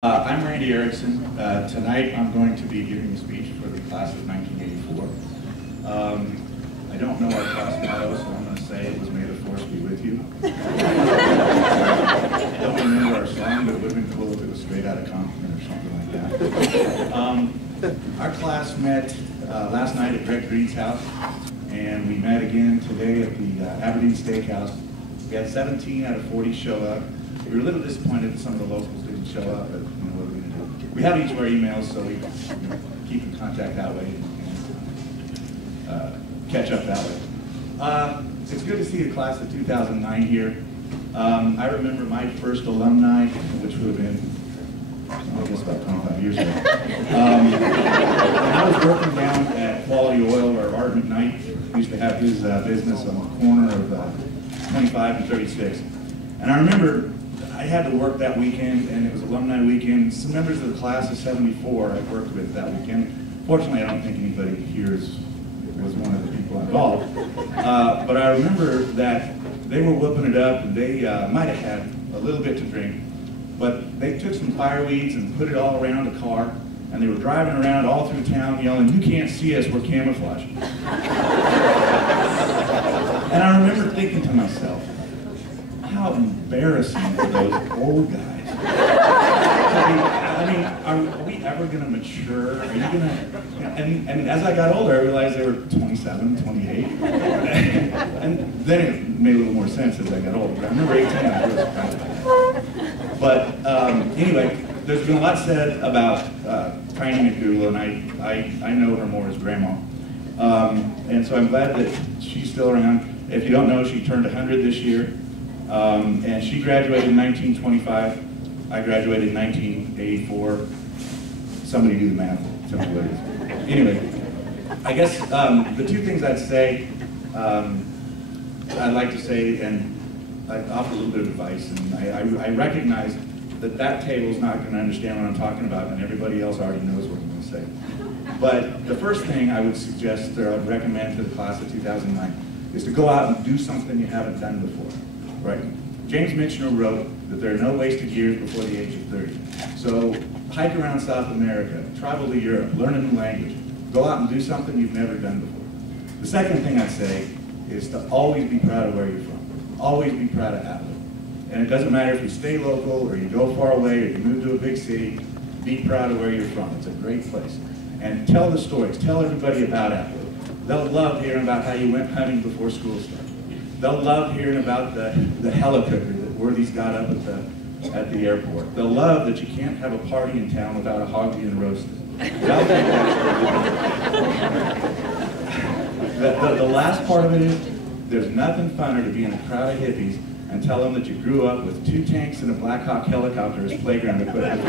I'm Randy Erickson. Tonight I'm going to be giving a speech for the class of 1984. I don't know our class motto, so I'm going to say it was "May the Force be with you." I don't remember our song, but it would have been cool if it was Straight Outta Compton or something like that. Our class met last night at Greg Green's house, and we met again today at the Aberdeen Steakhouse. We had 17 out of 40 show up. We were a little disappointed that some of the locals didn't show up, but you know, what are we going to do? We have each of our emails, so we keep in contact that way and catch up that way. It's good to see the class of 2009 here. I remember my first alumni, which would have been, I guess, about 25 years ago. And I was working down at Quality Oil, where Art McKnight used to have his business on the corner of 25 and 36. And I remember I had to work that weekend, and it was alumni weekend. Some members of the class of 74 I worked with that weekend. Fortunately, I don't think anybody here was one of the people involved. But I remember that they were whooping it up, and they might have had a little bit to drink, but they took some fireweeds and put it all around a car, and they were driving around all through town yelling, "You can't see us, we're camouflage." And I remember thinking to myself, how embarrassing for those old guys. I mean, are we ever going to mature? Are you going to, and as I got older, I realized they were 27, 28. And then it made a little more sense as I got older. But I remember 18, I was kind of bad. But anyway, there's been a lot said about Tiny McDougal, and I know her more as Grandma. And so I'm glad that she's still around. If you don't know, she turned 100 this year. And she graduated in 1925. I graduated in 1984. Somebody do the math. Tell me what it is. Anyway, I guess the two things I'd say, I'd like to say, and I'd offer a little bit of advice. And I recognize that table's not going to understand what I'm talking about, and everybody else already knows what I'm going to say. But the first thing I would suggest, or I'd recommend to the class of 2009, is to go out and do something you haven't done before. Right. James Michener wrote that there are no wasted years before the age of 30. So hike around South America, travel to Europe, learn a new language, go out and do something you've never done before. The second thing I'd say is to always be proud of where you're from. Always be proud of Atwood. And it doesn't matter if you stay local or you go far away or you move to a big city, be proud of where you're from. It's a great place. And tell the stories. Tell everybody about Atwood. They'll love hearing about how you went hunting before school started. They'll love hearing about the helicopter that Worthy's got up at the airport. They'll love that you can't have a party in town without a hog being roasted. The last part of it is, there's nothing funner to be in a crowd of hippies and tell them that you grew up with 2 tanks and a Black Hawk helicopter as playground equipment.